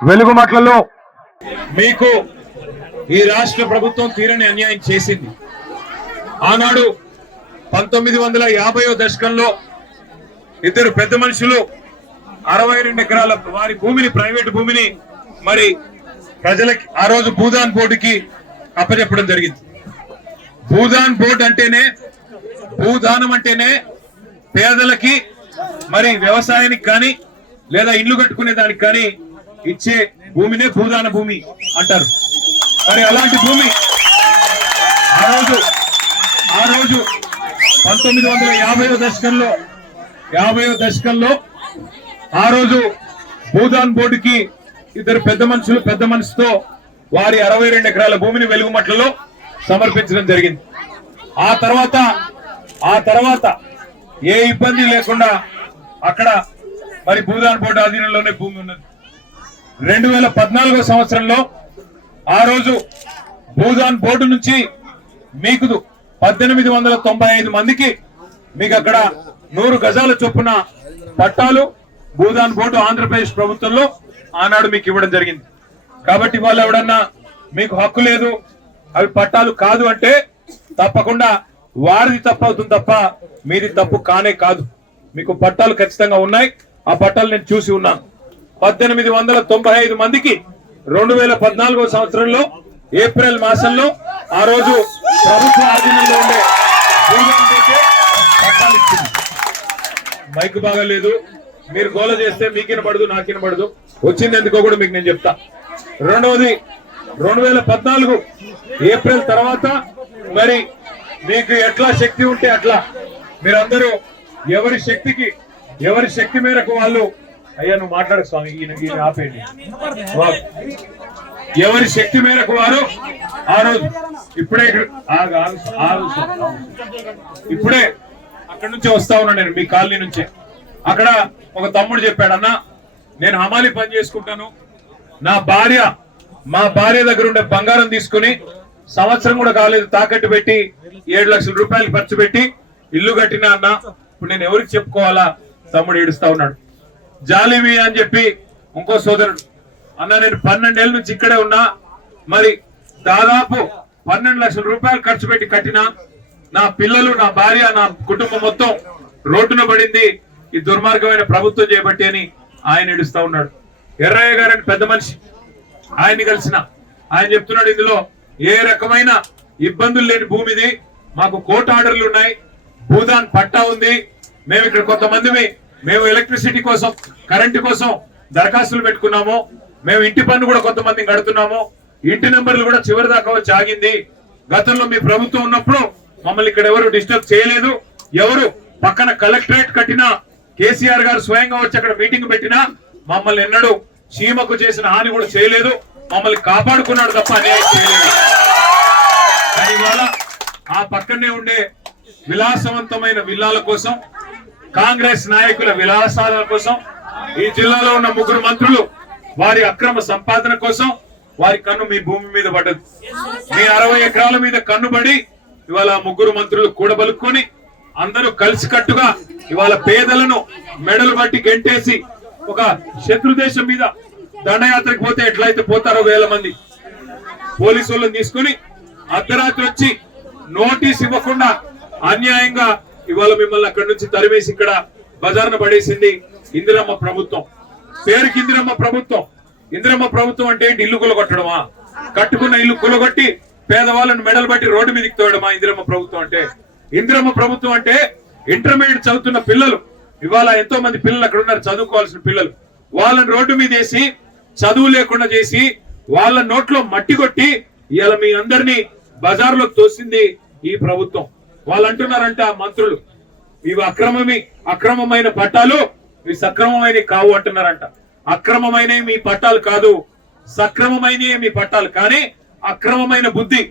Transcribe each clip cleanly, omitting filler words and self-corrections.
వెలుగుమట్లలో మీకు ఈ రాష్ట్ర ప్రభుత్వం తీరని అన్యాయం చేసింది. ఆనాడు 1950వ దశకంలో ఇద్దరు పెద్ద మనుషులు 62 ఎకరాల వారి భూమిని, ప్రైవేట్ భూమిని మరి ప్రజలకి ఆ రోజు భూదాన్ బోర్డుకి అప్పచెప్పడం జరిగింది. భూదాన్ బోర్డు అంటేనే, భూదానం అంటేనే పేదలకి మరి వ్యవసాయానికి కానీ లేదా ఇల్లు కట్టుకునే దానికి కానీ ఇచ్చే భూమినే భూదాన భూమి అంటారు. మరి అలాంటి భూమి ఆ రోజు 1950వ దశకంలో ఆ రోజు భూదాన్ బోర్డుకి ఇద్దరు పెద్ద మనసుతో వారి 62 ఎకరాల భూమిని వెలుగుమట్లలో సమర్పించడం జరిగింది. ఆ తర్వాత ఏ ఇబ్బంది లేకుండా అక్కడ మరి భూదాన్ బోర్డు ఆధీనంలోనే భూమి ఉన్నది. 2014వ సంవత్సరంలో ఆ రోజు భూదాన్ బోర్డు నుంచి మీకు 1895 మందికి మీకు అక్కడ 100 గజాల చొప్పున పట్టాలు భూదాన్ బోర్డు ఆంధ్రప్రదేశ్ ప్రభుత్వంలో ఆనాడు మీకు ఇవ్వడం జరిగింది. కాబట్టి వాళ్ళు ఎవడన్నా మీకు హక్కు లేదు, అవి పట్టాలు కాదు అంటే తప్పకుండా వారిది తప్పు అవుతుంది తప్ప మీది తప్పు కానే కాదు. మీకు పట్టాలు ఖచ్చితంగా ఉన్నాయి. ఆ పట్టాలు నేను చూసి ఉన్నాను. 1895 మందికి 2014వ సంవత్సరంలో ఏప్రిల్ మాసంలో ఆ రోజు ప్రభుత్వ ఆధీనంలో ఉండే పట్టాలు ఇచ్చింది. మైక్ బాగా లేదు, మీరు గోల చేస్తే మీకిన పడదు, నాకిన పడదు. వచ్చింది ఎందుకో కూడా మీకు నేను చెప్తా. రెండవది 2014 ఏప్రిల్ తర్వాత మరి మీకు ఎట్లా శక్తి ఉంటే అట్లా మీరందరూ ఎవరి శక్తి మేరకు వాళ్ళు, అయ్యా నువ్వు మాట్లాడు స్వామి, ఈయన ఆపేయండి. ఎవరి శక్తి మేరకు వారు ఆ రోజు ఇప్పుడే అక్కడి నుంచి వస్తా ఉన్నా నేను, మీ కాలనీ నుంచే. అక్కడ ఒక తమ్ముడు చెప్పాడు, అన్న నేను హమాలి పని చేసుకుంటాను, మా భార్య దగ్గర ఉండే బంగారం తీసుకుని సంవత్సరం కూడా కాలేదు తాకట్టు పెట్టి 7 లక్షల రూపాయలు ఖర్చు పెట్టి ఇల్లు కట్టినా అన్న, ఇప్పుడు నేను ఎవరికి చెప్పుకోవాలా? తమ్ముడు ఏడుస్తా ఉన్నాడు. జాలిమి అని చెప్పి ఇంకో సోదరుడు, అన్న నేను 12 ఏళ్ళ నుంచి ఇక్కడే ఉన్నా, మరి దాదాపు 12 లక్షల రూపాయలు ఖర్చు పెట్టి కట్టినా, నా పిల్లలు, నా భార్య, నా కుటుంబం మొత్తం రోడ్డున పడింది ఈ దుర్మార్గమైన ప్రభుత్వం చేయబట్టి అని ఆయన ఏడుస్తా ఉన్నాడు. ఎర్రయ్య గారని పెద్ద మనిషి, ఆయన్ని కలిసిన ఆయన చెప్తున్నాడు, ఇందులో ఏ రకమైన ఇబ్బందులు లేని భూమిది, మాకు కోర్టు ఆర్డర్లు ఉన్నాయి, భూదాన్ పట్టా ఉంది, మేము ఇక్కడ కొంతమంది మేము ఎలక్ట్రిసిటీ కోసం, కరెంటు కోసం దరఖాస్తులు పెట్టుకున్నాము, మేము ఇంటి పన్ను కూడా కొంతమంది కడుతున్నాము, ఇంటి నెంబర్లు కూడా చివరి దాకా వచ్చి ఆగింది. గతంలో మీ ప్రభుత్వం ఉన్నప్పుడు మమ్మల్ని ఇక్కడ ఎవరు డిస్టర్బ్ చేయలేదు, ఎవరు పక్కన కలెక్టరేట్ కట్టినా కేసీఆర్ గారు స్వయంగా వచ్చి అక్కడ మీటింగ్ పెట్టినా మమ్మల్ని ఎన్నడూ చీమకు చేసిన హాని కూడా చేయలేదు, మమ్మల్ని కాపాడుకున్నాడు తప్ప అన్యాయం చేయలేదు. కానీ ఇవాళ ఆ పక్కనే ఉండే విలాసవంతమైన విల్లాల కోసం, కాంగ్రెస్ నాయకుల విలాసాల కోసం, ఈ జిల్లాలో ఉన్న 3 మంత్రులు వారి అక్రమ సంపాదన కోసం వారి కన్ను మీ భూమి మీద పడ్డది. మీ 60 ఎకరాల మీద కన్నుబడి ఇవాళ 3 మంత్రులు కూడబలుక్కొని అందరూ కలిసికట్టుగా ఇవాళ పేదలను మెడలు బట్టి గెంటేసి ఒక శత్రు దేశం మీద దండయాత్రకు పోతే ఎట్లయితే పోతారో 1000 మంది పోలీసు వాళ్ళని తీసుకుని అర్ధరాత్రి వచ్చి నోటీస్ ఇవ్వకుండా అన్యాయంగా ఇవాళ మిమ్మల్ని అక్కడి నుంచి తరిమేసి ఇక్కడ బజార్ను పడేసింది ఇందిరమ్మ ప్రభుత్వం. పేరుకి ఇందిరమ్మ ప్రభుత్వం. ఇందిరమ్మ ప్రభుత్వం అంటే ఏంటి? ఇల్లు కూలగొట్టడమా? కట్టుకున్న ఇల్లు కూలగొట్టి పేదవాళ్ళను మెడలు బట్టి రోడ్డు మీదకి తోయడమా ఇందిరమ్మ ప్రభుత్వం అంటే? ఇందిరమ్మ ప్రభుత్వం అంటే ఇంటర్మీడియట్ చదువుతున్న పిల్లలు, ఇవాళ ఎంతో మంది పిల్లలు అక్కడ ఉన్నారు, చదువుకోవాల్సిన పిల్లలు, వాళ్ళని రోడ్డు మీద వేసి చదువు లేకుండా చేసి వాళ్ళ నోట్లో మట్టి కొట్టి ఇవాళ మీ అందరినీ బజార్లోకి తోసింది ఈ ప్రభుత్వం. వాళ్ళు అంటున్నారంట మంత్రులు, ఇవి అక్రమమైన పట్టాలు, ఇవి సక్రమమైన కావు అంటున్నారంట. అక్రమమైన మీ పట్టాలు కాదు, సక్రమమైన మీ పట్టాలు. కానీ అక్రమమైన బుద్ధి,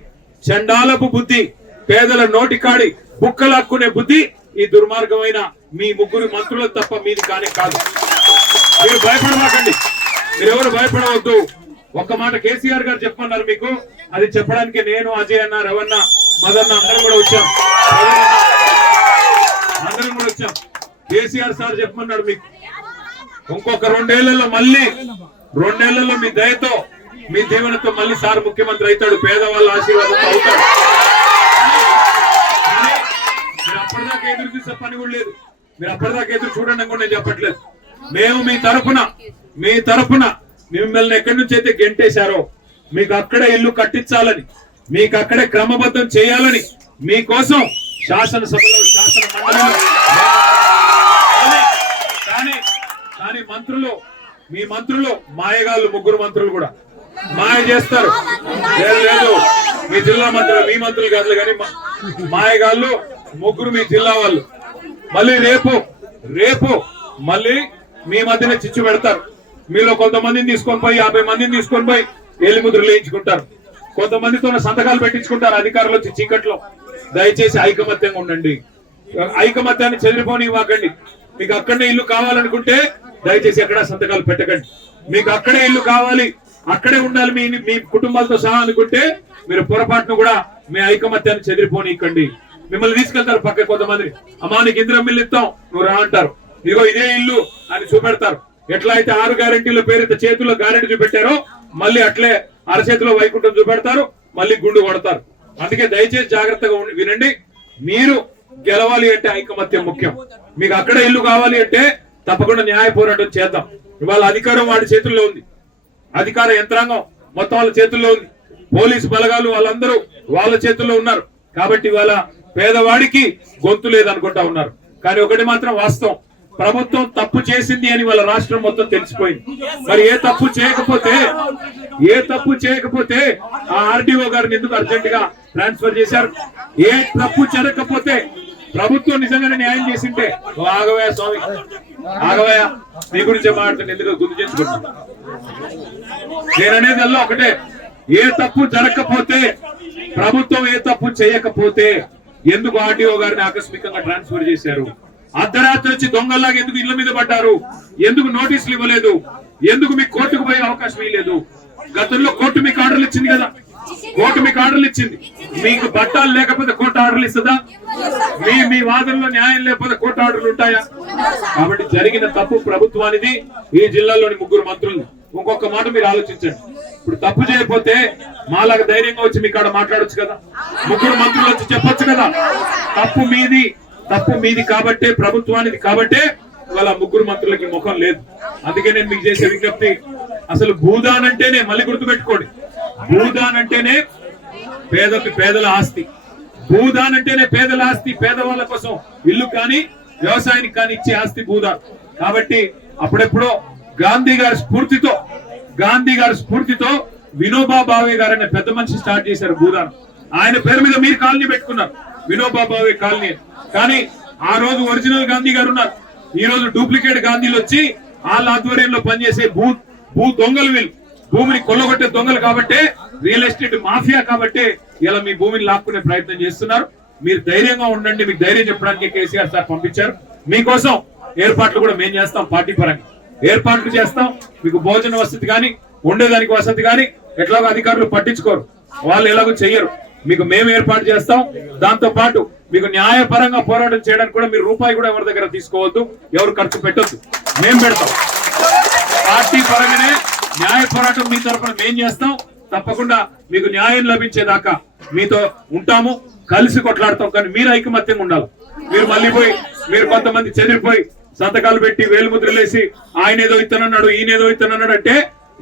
చండాలపు బుద్ధి, పేదల నోటికాడి బుక్కలాక్కునే బుద్ధి ఈ దుర్మార్గమైన మీ 3 మంత్రులకు తప్ప మీది కానీ కాదు. మీరు భయపడమాకండి, మీరెవరు భయపడవద్దు. ఒక్క మాట కేసీఆర్ గారు చెప్పమన్నారు మీకు, అది చెప్పడానికి నేను, అజయ్ అన్న, రవణ, మదన్న అందరం కూడా వచ్చాం. కేసీఆర్ సార్ చెప్పమన్నాడు మీకు, ఇంకొక 2 ఏళ్లలో మళ్ళీ 2 నెలల్లో మీ దయతో మీ దీవెనతో మళ్ళీ సార్ ముఖ్యమంత్రి అవుతాడు, పేదవాళ్ళ ఆశీర్వాదంతో అవుతాడు. మీరు అప్పటిదాకా ఎదురు చూసే పని కూడా లేదు. మీరు అప్పటిదాకా ఎదురు చూడండి కూడా నేను చెప్పట్లేదు. మేము మీ తరఫున మిమ్మల్ని ఎక్కడి నుంచి అయితే గెంటేశారో మీకు అక్కడే ఇల్లు కట్టించాలని, మీకు అక్కడే క్రమబద్ధం చేయాలని మీకోసం శాసనసభలో శాసన మండలిలో కానీ మీ మంత్రులు మాయగాళ్ళు, 3 మంత్రులు కూడా మాయ చేస్తారు. లేదు మీ జిల్లా మంత్రులు, మీ మంత్రులు కాదు కానీ మాయగాళ్ళు 3 మీ జిల్లా వాళ్ళు. మళ్ళీ రేపు మళ్ళీ మీ మధ్యన చిచ్చు పెడతారు. మీలో కొంతమందిని తీసుకొని పోయి 50 మందిని తీసుకొని పోయి ఎలిముద్రలు వేయించుకుంటారు. కొంతమందితో సంతకాలు పెట్టించుకుంటారు అధికారులు వచ్చి చీకట్లో. దయచేసి ఐకమత్యంగా ఉండండి. ఐకమత్యాన్ని చెదిరిపోనివ్వకండి. మీకు అక్కడనే ఇల్లు కావాలనుకుంటే దయచేసి ఎక్కడ సంతకాలు పెట్టకండి. మీకు అక్కడే ఇల్లు కావాలి, అక్కడే ఉండాలి మీ కుటుంబాలతో సహా అనుకుంటే మీరు పొరపాటును కూడా మీ ఐకమత్యాన్ని చెదిరిపోనివ్వకండి. మిమ్మల్ని తీసుకెళ్తారు పక్క కొంతమంది, అమ్మా నీకు ఇందిరమ్మ ఇల్లు ఇస్తాం నువ్వు రా అంటారు. ఇదిగో ఇదే ఇల్లు అని చూపెడతారు. ఎట్లా అయితే 6 గ్యారెంటీల పేరుతో చేతుల్లో గ్యారెంటీ చూపెట్టారో మళ్ళీ అట్లే అరచేతిలో వైకుంఠం చూపెడతారు, మళ్ళీ గుండు కొడతారు. అందుకే దయచేసి జాగ్రత్తగా వినండి. మీరు గెలవాలి అంటే ఐకమత్యం ముఖ్యం. మీకు అక్కడ ఇల్లు కావాలి అంటే తప్పకుండా న్యాయ పోరాటం చేద్దాం. ఇవాళ అధికారం వాడి చేతుల్లో ఉంది, అధికార యంత్రాంగం మొత్తం వాళ్ళ చేతుల్లో ఉంది, పోలీసు బలగాలు వాళ్ళందరూ వాళ్ళ చేతుల్లో ఉన్నారు. కాబట్టి ఇవాళ పేదవాడికి గొంతు లేదనుకుంటా ఉన్నారు. కానీ ఒకటి మాత్రం వాస్తవం, ప్రభుత్వం తప్పు చేసింది అని వాళ్ళ రాష్ట్రం మొత్తం తెలిసిపోయింది. మరి ఏ తప్పు చేయకపోతే ఆ ఆర్డీఓ గారిని ఎందుకు అర్జెంట్ గా ట్రాన్స్ఫర్ చేశారు? ఏ తప్పు జరగకపోతే ప్రభుత్వం నిజంగానే న్యాయం చేసింటే ఆగవయ్య స్వామి, ఆగవయ్య నీ గురించే మాట్లాడుతున్నా, ఎందుకు గుర్తు చేసుకుంటున్నా. నేననేది అల్లా ఒకటే, ఏ తప్పు జరగకపోతే, ప్రభుత్వం ఏ తప్పు చేయకపోతే ఎందుకు ఆర్డీఓ గారిని ఆకస్మికంగా ట్రాన్స్ఫర్ చేశారు? అర్ధరాత్రి వచ్చి దొంగల్లాగా ఎందుకు ఇళ్ల మీద పడ్డారు? ఎందుకు నోటీసులు ఇవ్వలేదు? ఎందుకు మీకు కోర్టుకు పోయే అవకాశం ఇవ్వలేదు? గతంలో కోర్టు మీకు ఆర్డర్లు ఇచ్చింది కదా, కోర్టు మీకు ఆర్డర్లు ఇచ్చింది. మీకు పట్టాలు లేకపోతే కోర్టు ఆర్డర్లు ఇస్తుందా? మీ వాదనలో న్యాయం లేకపోతే కోర్టు ఆర్డర్లు ఉంటాయా? కాబట్టి జరిగిన తప్పు ప్రభుత్వానిది, ఈ జిల్లాలోని 3 మంత్రులు. ఇంకొక మాట మీరు ఆలోచించండి. ఇప్పుడు తప్పు చేయకపోతే మాలాగా ధైర్యంగా వచ్చి మీ కాడ మాట్లాడొచ్చు కదా, 3 మంత్రులు వచ్చి చెప్పొచ్చు కదా. తప్పు మీది కాబట్టే, ప్రభుత్వానికి కాబట్టే ఇవాళ 3 మంత్రులకి ముఖం లేదు. అందుకే నేను మీకు చేసే విజ్ఞప్తి, అసలు భూదాన్ అంటేనే, మళ్ళీ గుర్తుపెట్టుకోండి, భూదాన్ అంటేనే పేదల ఆస్తి. భూదాన్ అంటేనే పేదల ఆస్తి. పేదవాళ్ళ కోసం ఇల్లు కానీ వ్యవసాయానికి కానీ ఇచ్చే ఆస్తి భూదాన్. కాబట్టి అప్పుడెప్పుడో గాంధీ గారి స్ఫూర్తితో వినోబా భావే గారు అనే పెద్ద మనిషి స్టార్ట్ చేశారు భూదాన్. ఆయన పేరు మీద మీరు కాలనీ పెట్టుకున్నారు, వినోబా భావే కాలనీ. కానీ ఆ రోజు ఒరిజినల్ గాంధీ గారు ఉన్నారు, ఈ రోజు డూప్లికేట్ గాంధీలు వచ్చి వాళ్ళ ఆధ్వర్యంలో పనిచేసే భూ దొంగలు, వీళ్ళు భూమిని కొల్లగొట్టే దొంగలు కాబట్టి, రియల్ ఎస్టేట్ మాఫియా కాబట్టి ఇలా మీ భూమిని లాక్కునే ప్రయత్నం చేస్తున్నారు. మీరు ధైర్యంగా ఉండండి. మీకు ధైర్యం చెప్పడానికి కేసీఆర్ సార్ పంపించారు. మీకోసం ఏర్పాట్లు కూడా మేము చేస్తాం, పార్టీ పరంగా ఏర్పాట్లు చేస్తాం. మీకు భోజన వసతి కానీ ఉండేదానికి వసతి కానీ ఎట్లాగో అధికారులు పట్టించుకోరు, వాళ్ళు ఎలాగో చెయ్యరు. మీకు మేము ఏర్పాటు చేస్తాం. దాంతో పాటు మీకు న్యాయపరంగా పోరాటం చేయడానికి కూడా మీరు రూపాయి కూడా ఎవరి దగ్గర తీసుకోవద్దు, ఎవరు ఖర్చు పెట్టొద్దు, మేము పెడతాం. పార్టీ పరంగానే న్యాయ పోరాటం మీ తరఫున మేము చేస్తాం. తప్పకుండా మీకు న్యాయం లభించేదాకా మీతో ఉంటాము, కలిసి కొట్లాడతాం. కానీ మీరు ఐకమత్యంగా ఉండాలి. మీరు మళ్ళీ మీరు కొంతమంది చెదిరిపోయి సంతకాలు పెట్టి వేలుముద్రలేసి ఆయన ఏదో ఇత్తనన్నాడు, ఈయనేదో ఇత్తనన్నాడు అంటే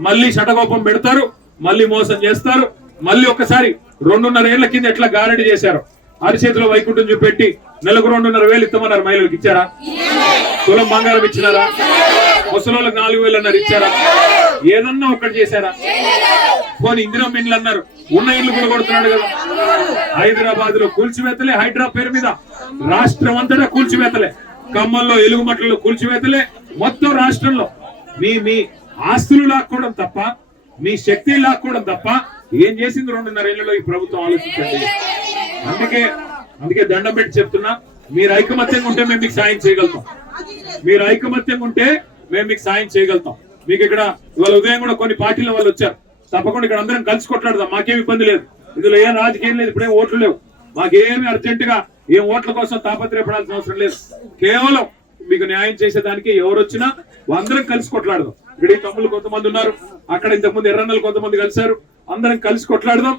మళ్ళీ శటకోపం పెడతారు, మళ్ళీ మోసం చేస్తారు. మళ్ళీ ఒకసారి 2.5 ఏళ్ల కింద ఎట్లా గ్యారెంటీ చేశారు, అరిచేతిలో వైకుంఠం చూపెట్టి నెలకు 2.5 ఇస్తామన్నారు. మహిళలకు ఇచ్చారా? తులం బంగారం ఇచ్చినారా? ముసలోళ్ళకి 4,000 అన్నారు, ఇచ్చారా? ఏదన్నా ఒక్కటి చేశారా? పోనీ ఇందిరమ్మ ఇండ్లు అన్నారు, ఉన్న ఇల్లు కూడా కొడుతున్నాడు కదా. హైదరాబాద్ లో కూల్చివేతలే, హైడ్రా పేరు మీద రాష్ట్రం అంతటా కూల్చివేతలే, ఖమ్మంలో ఎలుగుమట్లలో కూల్చివేతలే. మొత్తం రాష్ట్రంలో మీ ఆస్తులు లాక్కోవడం తప్ప, మీ శక్తి లాక్కోవడం తప్ప ఏం చేసింది 2.5 ఏళ్లలో ఈ ప్రభుత్వం? ఆలోచించండి. అందుకే దండం పెట్టి చెప్తున్నా, మీరు ఐకమత్యంగా ఉంటే మేము మీకు సాయం చేయగలుగుతాం. మీరు ఐకమత్యంగా ఉంటే మేము మీకు సాయం చేయగలుగుతాం. మీకు ఇక్కడ ఇవాళ ఉదయం కూడా కొన్ని పార్టీల వాళ్ళు వచ్చారు. తప్పకుండా ఇక్కడ అందరం కలిసి కొట్లాడదాం, మాకేం ఇబ్బంది లేదు. ఇందులో ఏం రాజకీయం లేదు, ఇప్పుడేం ఓట్లు లేవు. మాకేమి అర్జెంట్ గా ఏం ఓట్ల కోసం తాపత్రయపడాల్సిన అవసరం లేదు. కేవలం మీకు న్యాయం చేసేదానికి ఎవరు వచ్చినా అందరం కలిసి కొట్లాడదాం. ఇక్కడ ఈ తమ్ముళ్ళు కొంతమంది ఉన్నారు, అక్కడ ఇంతకుముందు ఎర్రన్నలు కొంతమంది కలిశారు. అందరం కలిసి కొట్లాడదాం,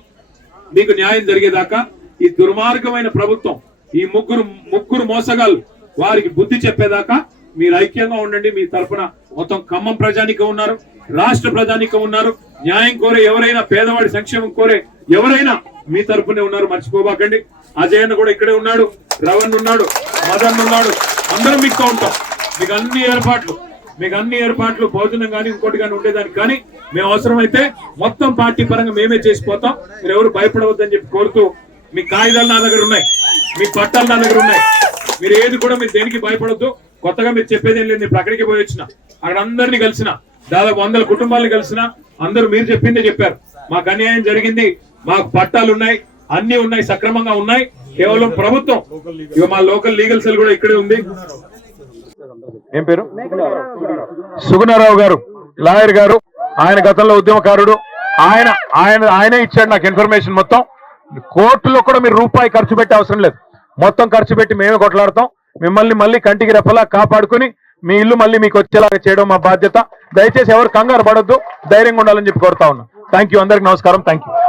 మీకు న్యాయం జరిగేదాకా. ఈ దుర్మార్గమైన ప్రభుత్వం, ఈ ముగ్గురు మోసగాళ్ళు వారికి బుద్ధి చెప్పేదాకా మీరు ఐక్యంగా ఉండండి. మీ తరఫున మొత్తం ఖమ్మం ప్రజానికం ఉన్నారు, రాష్ట్ర ప్రజానికం ఉన్నారు. న్యాయం కోరే ఎవరైనా, పేదవాడి సంక్షేమం కోరే ఎవరైనా మీ తరఫునే ఉన్నారు, మర్చిపోబాకండి. అజయ్ అన్న కూడా ఇక్కడే ఉన్నాడు, రవణ్ ఉన్నాడు, మదన్ ఉన్నాడు. అందరం మీతో ఉంటాం. మీకు అన్ని ఏర్పాట్లు భోజనం కానీ ఇంకోటి కానీ ఉండేదానికి కానీ మేము అవసరమైతే మొత్తం పార్టీ పరంగా మేమే చేసిపోతాం. మీరు ఎవరు భయపడవద్దని చెప్పి కోరుతూ, మీ కాగితాలు నా దగ్గర ఉన్నాయి, మీ పట్టాలు నా దగ్గర ఉన్నాయి. మీరు ఏది కూడా మీరు దేనికి భయపడొద్దు. కొత్తగా మీరు చెప్పేది ఏం లేదు. నేను అక్కడికి పోయి వచ్చిన, అక్కడ అందరినీ కలిసిన, దాదాపు 100 కుటుంబాలను కలిసిన. అందరూ మీరు చెప్పిందే చెప్పారు. మాకు అన్యాయం జరిగింది, మాకు పట్టాలు ఉన్నాయి, అన్ని ఉన్నాయి, సక్రమంగా ఉన్నాయి. కేవలం ప్రభుత్వం, ఇక మా లోకల్ లీగల్ సెల్ కూడా ఇక్కడే ఉంది. ఏం పేరు? సుగుణారావు గారు, లాయర్ గారు. ఆయన గతంలో ఉద్యమకారుడు. ఆయనే ఇచ్చాడు నాకు ఇన్ఫర్మేషన్ మొత్తం. కోర్టులో కూడా మీరు రూపాయి ఖర్చు పెట్టే అవసరం లేదు, మొత్తం ఖర్చు పెట్టి మేమే కొట్లాడతాం. మిమ్మల్ని మళ్ళీ కంటికి రెప్పలా కాపాడుకుని మీ ఇల్లు మళ్ళీ మీకు వచ్చేలాగా చేయడం మా బాధ్యత. దయచేసి ఎవరు కంగారు పడొద్దు, ధైర్యంగా ఉండాలని చెప్పి కోరుతా ఉన్నా. థ్యాంక్ యూ, అందరికి నమస్కారం. Thank you.